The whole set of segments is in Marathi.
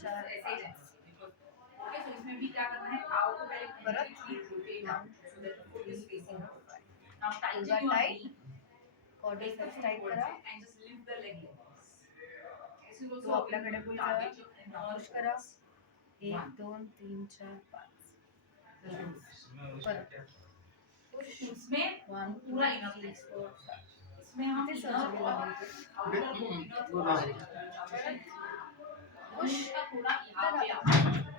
4 ऐसे ही जाएगा ओके सो इसमें भी क्या करना है पाव को पहले completely rotate down so that the foot is facing out now tighten your knee quadriceps tight करा and just lift the leg levels this is तो also आपल्याकडे पुढे target your inner पुश करा 1 2 3 4 5 परत पुश इसमें 1 पूरा 2 इनर 3 4 5 इसमें हम किती इनर सर्जरी और झाली आउटर को इनर को परत पुश का थोड़ा यहाँ पे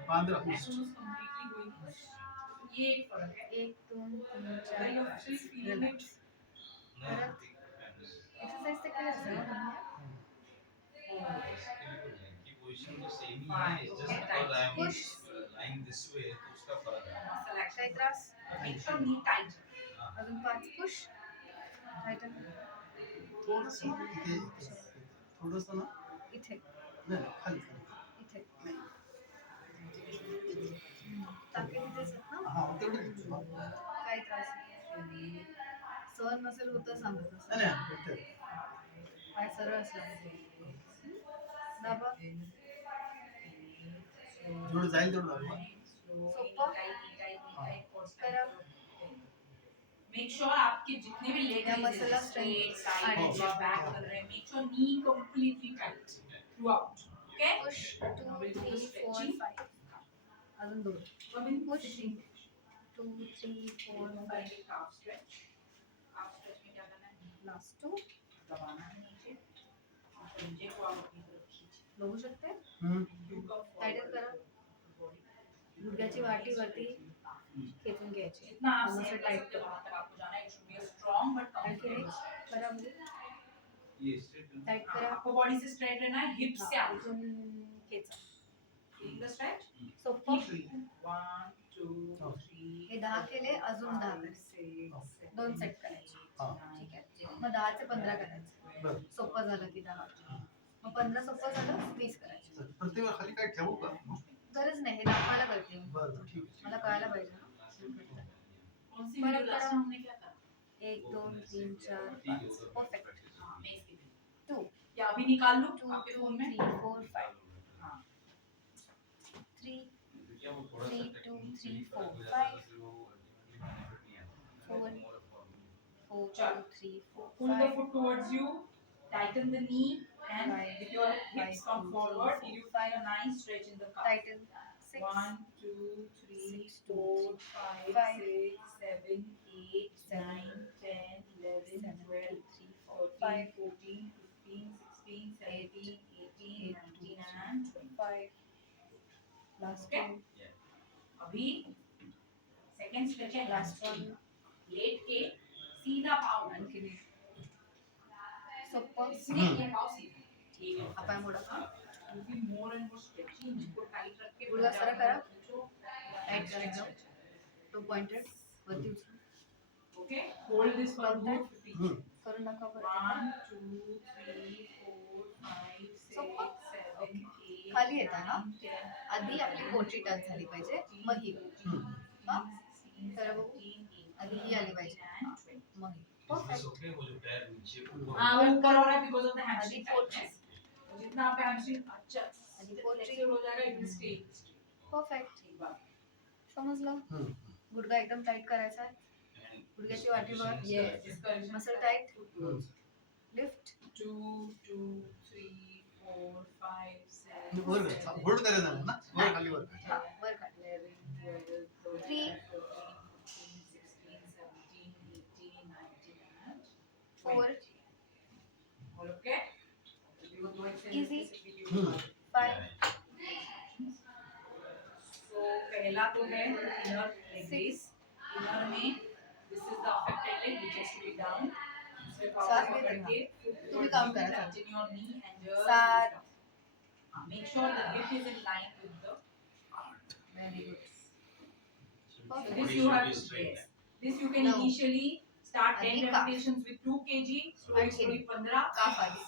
बांध रहा ऐसे उस कंप्लीटली गोइंग ये एक फर्क है 1 2 3 अगर 4 you 5 actually feeling it relax परत एक्सरसाइज से केलं असतं ना की पोजीशन तो सेम ही है just because I am push lying this way तो उसका फर्क है मसल काही एक्शन त्रास मेक श्योर नी टाइट अजून 5 पुश टाइटन थोडंसं इथे थोडंसं ना इथे नाही खाली इथे टाके तिथेच आहेत ना हा तेवढं काही त्रास नाही. सहन नसेल होतं सांगत असं नाही नाही पाय सरळ असला दाबा जेवढं जाईल तेवढं दाबा. सोपं करा मेक श्योर आपके जितने भी लेग या रेज मसला हैं strength स्ट्रेट साइड आने या बैक कर रहे हैं मेक श्योर नी completely tight through out okay push 2 3 4 5 अजून 2 पुश 2 3 4 5 हाफ स्ट्रेच में क्या करना है लास्ट 2 दबाना है नीचे और नीचे को आप अपनी तरफ खींचें बघू शकते यू कम टाइटन करा गुडघ्याची वाटी वरती खेचून घ्यायची जितना आप मसल सेट टाइट करते हो करा वहां तक आपको जाना है you should be strong but आणखी एक कॉन्फिडेंट करा मुझे ये स्ट्रेट टाइट करा आपको बॉडी से स्ट्रेट रहना है हिप से आगे इथून खेचा फीलिंग द स्ट्रेच सोपं कीप ब्रीथिंग 1 2 3 हे 10 केले अजून 10 करायचे 2 सेट करायचे ठीक आहे मग 10 चे 15 करायचे बरं सोपं झालं की 10 मग 15 सोपं झालं 20 करायचे प्रत्येक वेळा खाली काय ठेवू का गरज नाही हे दाखवायला करते मी. बरं ठीक आहे मला कळायला पाहिजे ना कौन सी वीडियो लास्ट में हमने क्या करा 1 2 3 4 5 परफेक्ट हां मैं इसकी 2 या अभी निकाल लूं 2 आपके फोन में 3 4 5 हां 3 3 2 3 4 5 4 4 2 3 4 pull the 5 foot towards you tighten the knee and Five, if your hips five, come two, forward three, you find a nice stretch in the calf Titan 6 1 2 3 Six, 4 two, 5 five, 6 7 8 9 10 11 7 12 2 3 4 13 5 14 15 16 17 18 8 2 19 and 20 5 last Okay. One अभी सेकंड स्ट्रेच है लास्ट वन लेट के सीधा पाँव आणखी सोपं इसमें ये पाँव सीधा ठीक है हा पाय मोडा You feel more and more stretchy इसको टाइट रख के गुडघा सरळ करा. टाइट टाइट करायचं तो पॉइंटेड वरती उचलून okay hold this for good 15 करून दाखवा 1 परत 2 3 4 5 6 सोपं? 7 ओके. 8 खाली येता ना आधी आपली पोटरी टच झाली पाहिजे मग ही हा तर बघू आधी ही आली पाहिजे मग ही It's okay वो जो टायर नीचे हाँ वो ऊपर हो रहा है बिकॉज़ ऑफ द आधी हैमस्ट्रिंग पोटरी जितना आपका हैमस्ट्रिंग अच्छा आधी फ्लेक्सिबल हो जाएगा इट विल स्टे परफेक्ट ठीक बात समजलं गुडघा एकदम टाइट करायचा आहे गुडघ्याची वाटी वर यस मसल टाइट लिफ्ट 2 2 3 4 5 6 वर होल्ड करायचं ना वर खाली वर हा वर खाली 11 12 3 16 17 18 19 and 4 all okay Easy. 5 so पहला तो है inner leg raise inner में this is the affected leg which has to be down इसमें पाँव सात पकड़ में के तुम्ही काम करा, सात. touching your knee and just सात. make sure the hip is in line with the very good so this you have to yes this you can No. initially start 10 Adhi calf. repetitions with 2 kg slowly Adhi. slowly 15 काफ आली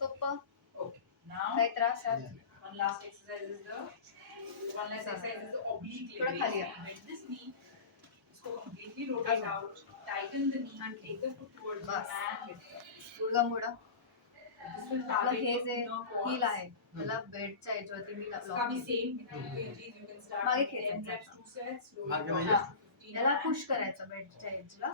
सोपं okay now काही त्रास आहे one last exercise is the oblique थोड़ा leg खाली raise. रखना. Bend this knee. इसको completely rotate out. Tighten the knee. And Take the foot towards you bus. and lift up. गुडघा Moda This will आपलं target हे your जे inner हिल quads. आहे त्याला बेडच्या याच्यावरती मी इसका लॉक भी केलं. same with 2 kgs. You can start मागे with 10 खेचायचं reps, आता. 2 sets. Slowly मागे progress म्हणजे? to 15 त्याला reps. पुश करायचं बेडच्या एजला.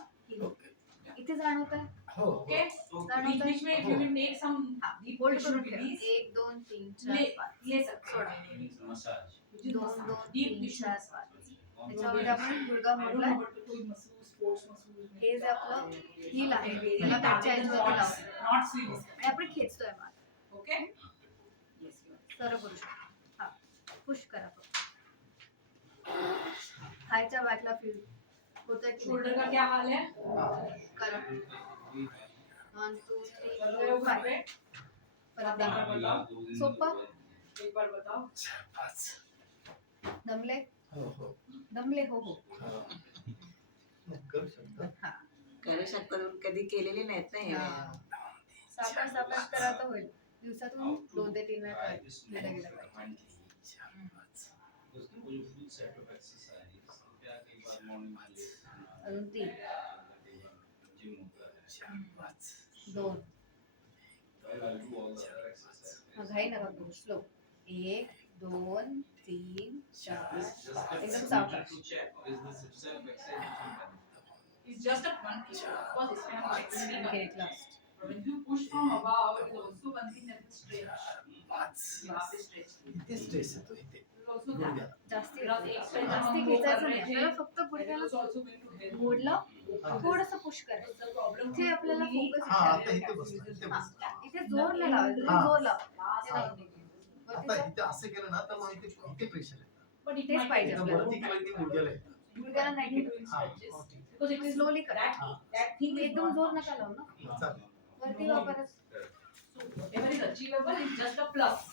ओके. इथे जाणवत आहे. हो. Okay. जाणवत Which way if you will take some deep hold tissue करून ठेवा. release. 1 2 3 4 ले 5 ले सकते सोडा. It's a massage. Which is 2 massage. 2 Deep 3 tissue 4 massage. 5 त्याच्यामध्ये आपण गुडघा I don't मोडलाय. know, but कोई muscles, sports muscles. हे जे आपलं heel आहे Very त्याला बेडच्या target the एजवरती quads, लावू. not sleeves. आणि आपण खेचतोय माग. Okay. Yes, you are. सरळ करू शकतो. हा पुश करा फक्त. खायच्या बॅकला फील होतंय की Shoulder का क्या हाल है? करा. 1 2 चल 3 रहे हो 4 घर 5 पे? परत हाँ, एकदा. last 2 दिन सोपं. एक बार बताओ. 5. दमले हो हो. दमले हो हो. करू शकतो. हा करू शकतो कधी केलेले नाहीत ना हे व्यायाम. सापड करा तर होईल. दिवसातून 2 ते 3 वेळा Try करा. this गेलं more गेलं पाहिजे. frequently. उसके वो जो full set of exercise तो क्या कई बार morning में ले अजून 3 जिम होता है 5. 2 Well, I'll do all the other exercises. घाई नका करू. स्लो 1 2 3 4 This just एकदम to सावकाश. check is this itself exercise. It's just a one thing. Of course, it's kind of checking okay it. Last. But when you push from above, it is also one thing that will stretch. 5. यहाँ पे stretch. इथे स्ट्रेस येतो इथे. It will also गुडघ्याला. जास्ती Because एक stretch जास्ती आपण खेचायचं वो नाही. कर रहे आपल्याला थे. फक्त And it गुडघ्याला was also going to help. मोडलं थोडंसं पुश करायचं. It's the problem. इथे आपल्याला फोकस हा आता इथे बसतो इथे हा बसतो. इथे जोर नाही लावायचा. हा. जोर लावा. हा. वरती आता जा. इथे असं केलं ना तर मग इथे प्रेशर येतं. But it तेच might पाहिजे be इथं आपल्याला. वरती केलं की गुडघ्याला येतं. गुडघ्याला नाही doing केलं. हा, stretches. Okay. Because it is Slowly करा. that thing is एकदम not. जोर नका लावू ना. चालेल. वरती वापरच. So whatever is achievable is just a plus.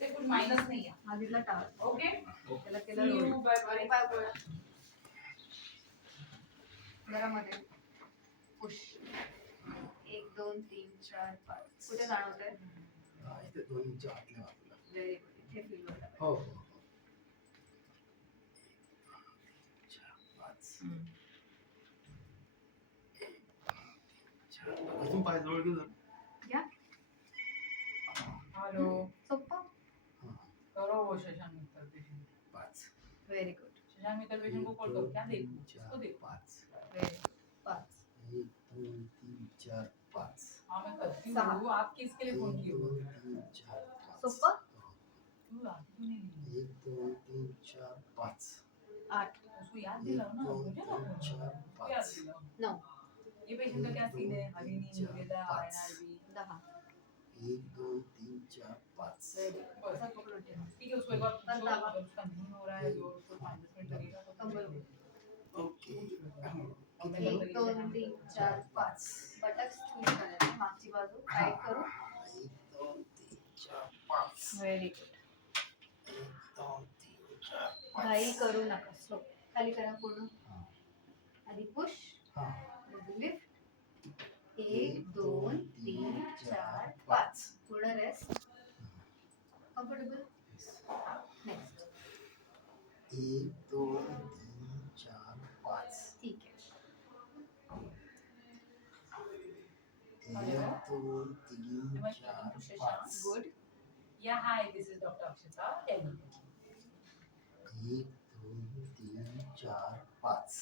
से कुछ minus नहीं है. आधीला टाळ. Okay. त्याला See केलं you. रोल. Bye आणि bye. पाय गोळा. घरामध्ये पुश 1 2 3 4 5 कुठे जाणवतंय? हा, इथे 2 इंच आतल्या बाजूला. Very good. इथे फील होतं. हो हो हो. 5. अजून पाय जवळ घेऊन जा. या Hello. सोपं. हा, करो वो Shashank Mittal patient. 5. Very good. Shashank Mittal patient को कॉल करो. क्या देखो? इसको देखो. 5. Very good. 5 1 2 3 4 5. हाँ मैं करती सहा. हूँ. आप किसके लिए फोन किए हो? 1 2 3 4 5. सोपं. क्यों आती क्यों नहीं? 1 2 3 4 5. 8 उसको याद दिलाओ ना. 1 मुझे 2 ना 3 फोन 4 करो. याद 5. दिलाओ. 9 ये पेशेंट का क्या सीन है? Harini, Nirveda, INRB. 10 1 2 3 4 5. Very good. बस. असं पकडून ठेवा. ठीक है उसको एक बार बस पूछो. दाबा. अगर उसका नहीं हो रहा है जो उसको 5-10 मिनट लगेगा तो कंबर कंबर उघड. ओके. 1 2 3 4 5 बटक्स स्ट्रेच करायचे. मागची बाजू टाईट करू. 1 2 3 4 5. Very good. 1 2 3 4 घाई 5. करू नका. स्लो खाली करा पूर्ण. हा. आधी पुश हा. लिफ्ट 1 2 3 4 5 पूर्ण रेस्ट. कम्फर्टेबल. नेक्स्ट. 1 2 3 4 5. ठीक आहे. 1 2 3 4 5. Good. Yeah, hi, this is Dr. Akshita. Tell me. 1 2 3 4 5.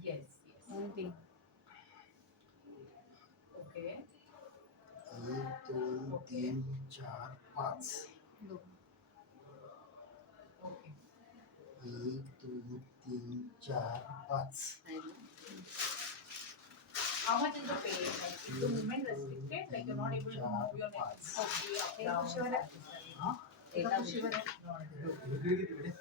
Yes, yes. 2 3 Okay. 1 2 3 4 5. 2 Okay. 1 2 3 4 5. How much is the pay? Like, is the movement restricted? Like, you're not able to move your neck? Okay, up, एक down. खुशीवर आहे. हा? एका खुशीवर आहे. इकडे किती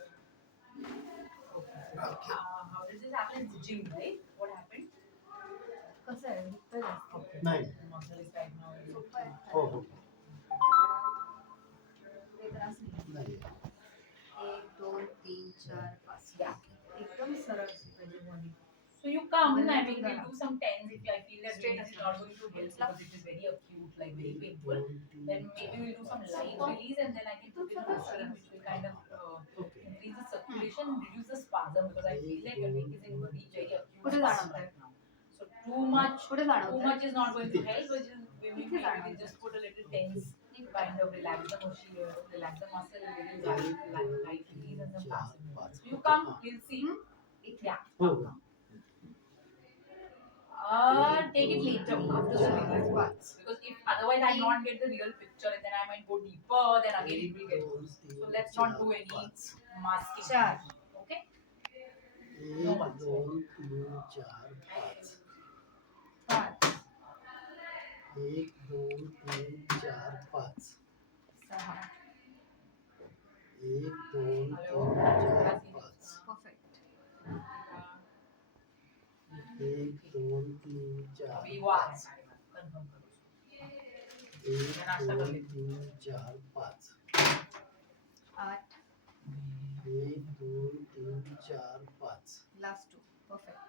How did this happen? It's gym, right? What happened? कसं आहे? दुखतंय जास्त. Okay. नाही. Muscle is tight now. सोपं आहे. हो हो काही त्रास नाही. नाही. 1 2 3 4 5 एकदम सरळ असली पाहिजे body. So you come, Well, I mean, yeah. we'll do some tens if I feel that Straight release is up. not going to help because it is very acute, like very painful. Then maybe we'll do some light release and then I can put in a machine which will kind of Okay. increase the circulation and reduce the spasm because I feel like your neck is in very acute कुठे spasm जाणवतंय? right now. So too much कुठे जाणवतंय? is not going to help, swimming, इथे maybe जाणार they just put a little tense, kind of relax the muscle, relax the muscle, a little light release and then pass it. 5 So you come, we'll see. इथे Yeah. हो Take it later after swimming. Let's go. Because if otherwise I not get the real picture and then I might go deeper, then again it will get worse. So let's not do any masking. 4 Okay? 1 2 3 4 5 5 1 2 3 4 5 6 1 2 3 4 5 perfect 1 2 3 4 अभी 5 वो आ रहा है कंफर्म करो 1 2 3 4 5 8 1 2 3 4 5 लास्ट 2 परफेक्ट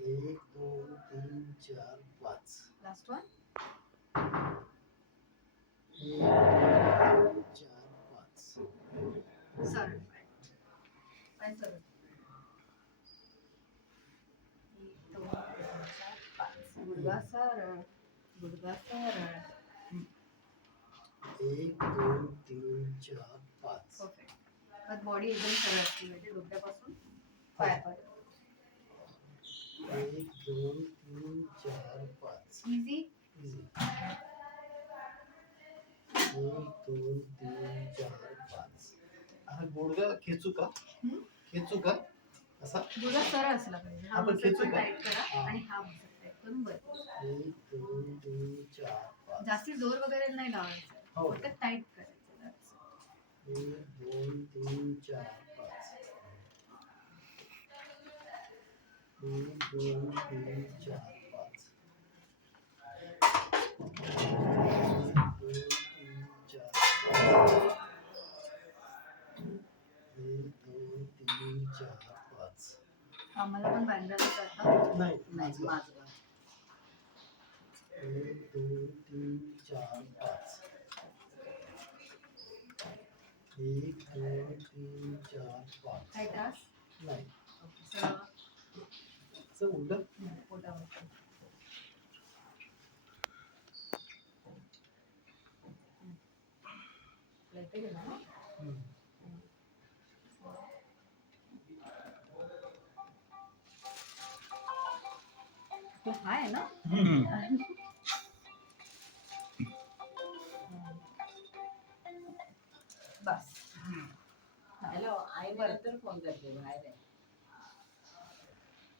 1 2 3 4 5 लास्ट 1 1 2 3 4 5 सरळ पाय सरळ 1 2 3 4 5 गुडघा सरळ 1 2 3 4 5 परफेक्ट मग बॉडी एकदम सरळ असली पाहिजे डोक्यापासून पायापर्यंत 1 2 3 4 5 इझी इझी 1 2 3 4 5 हा गुडघा खेचू का खेचू का असा गुडघा सरळ असला पाहिजे हा आपण मसल खेचू पण का? टाईट करा हा. आणि हा मसल टाईट करून बरं 1 2 3 4 5 जास्ती जोर वगैरे नाही लावायचा हो. फक्त टाईट करायचं that's it. 1 2 3 4 5 1 2 3 4 5 1 2 3 4 1 2 3 4 5 आम्हाला पण बँड्राला करता नाही नाही माझं 1 2 3 4 5 1 2 3 4 5 काही त्रास नाही सरळ असं उलट पोटावर इथे गेला ना तो हा आहे ना बस हॅलो आई नंतर फोन करते बाहेर आहे.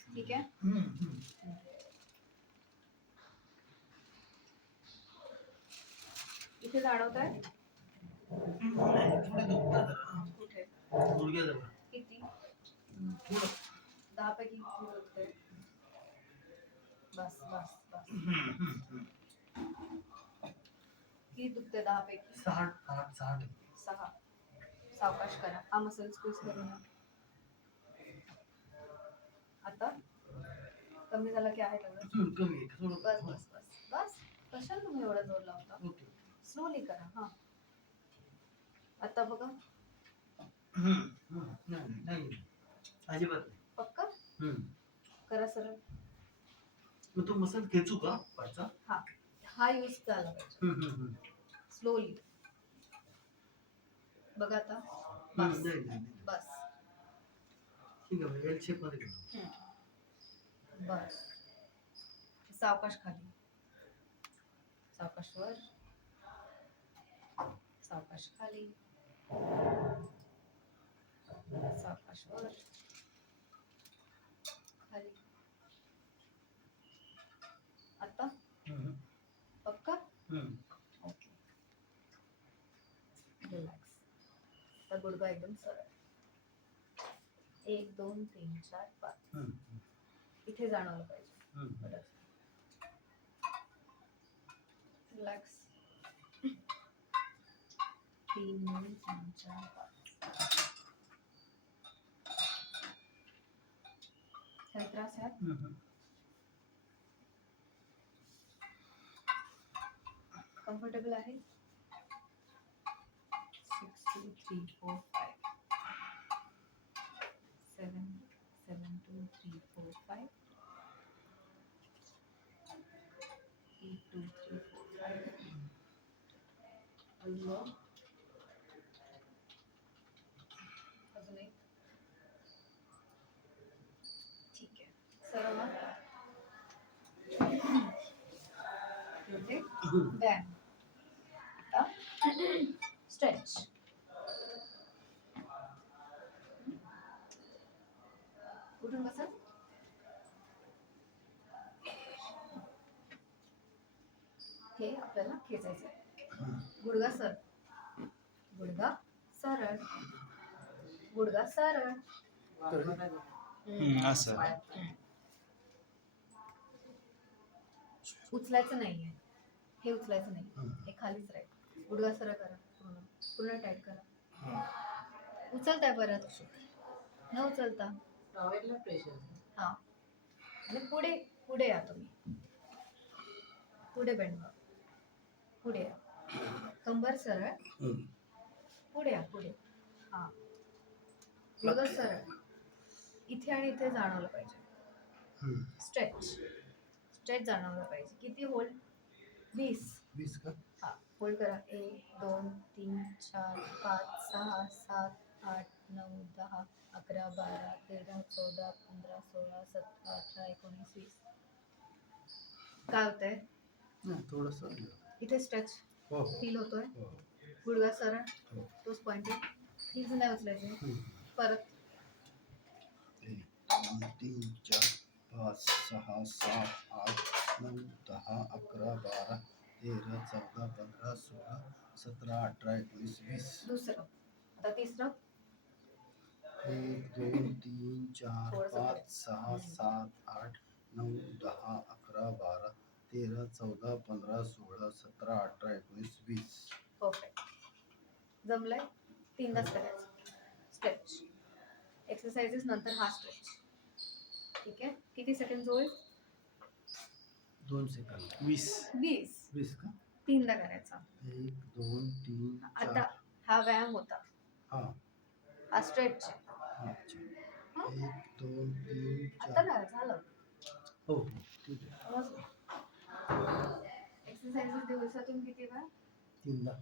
ठीक आहे इथे जाणवत आहे कुठे गुडघ्याजवळ किती थोडं 10 पैकी किती दुखतंय? बस बस बस किती दुखते 10 पैकी 60 8 60 6 सावकाश करा हा मसल स्क्वीज करू नका आता कमी झाला की आहे तेवढं कमी आहे थोडं बस बस बस बस कशाला तुम्ही एवढा जोर लावता ओके स्लोली करा हा आता बघा नाही नाही अजिबात नाही पक्का करा सरळ मग तो मसाला खेचू का पाठचा हा हा यूज झाला पाहिजे स्लोली बघा आता बस नाही नाही बस ठीक आहे एल शेप मध्ये घेऊ बस सावकाश खाली सावकाश वर सावकाश खाली सावकाश वर खाली आता पक्का ओके रिलॅक्स आता गुडघा एकदम सरळ 1 2 3 4 5 इथे जाणवलं पाहिजे रिलॅक्स 3 4 5 काही त्रास आहे कम्फर्टेबल आहे 6 2 3 4 5 7 7 2 3 4 5 8 2 अजून एक. ठीक आहे. सरळ व्हा. म्हणजे व्यायाम. आता स्ट्रेच. उठून बसा. हे आपल्याला खेचायचं आहे. गुडघा सर, गुडघा सरळ, गुडघा सरळ. असं उचलायचं नाहीये, हे उचलायचं नाही, हे खालीच राहील. गुडघा सरळ करा, पूर्ण पूर्ण टाईट करा. उचलताय परत, न उचलता टॉवेलला प्रेशर. हा. आणि पुढे पुढे या तुम्ही, पुढे बेंड व्हा, पुढे या, कंबर सरळ, पुढे या, पुढे. हा, गुडघा सरळ. इथे आणि इथे जाणवलं पाहिजे. स्ट्रेच, स्ट्रेच जाणवलं पाहिजे. किती होल्ड? 20. 20 का? हा, होल्ड करा. 1 2 3 4 5 6 7 8 9 10 11 12 13 14 15 16 17 18 19 20. काय होतंय? थोडस. इथे स्ट्रेच हो फील होतोय. हो. गुडघा सरळ, हो. तोच पॉइंट आहे. हीच नाही उचलायचे. परत 1 2 3 4 5 6 7 8 9 10 11 12 13 14 15 16 17 18 19 20. दुसरं. आता तिसरं. 1 2 3 4 थोडंसं 5 पुढे. 6 7 8 9 10 11 12 13 14 15 16 17 18 19 20. परफेक्ट. जमलंय? 3दाच करायचं. स्ट्रेच. एक्सरसाइजेस नंतर हा स्ट्रेच. ठीक आहे. किती सेकंड होईल? 2 सेकंद. 20. 20. 20 का? 3दा करायचा. 1 2 3 आता 4. हा व्यायाम होता, हा हा स्ट्रेच. अच्छा. 1 2 3 आता 4. काय झालं? हो हो ठीक आहे. एक्सरसाइजेस दिवसातून किती वेळा? 3दा.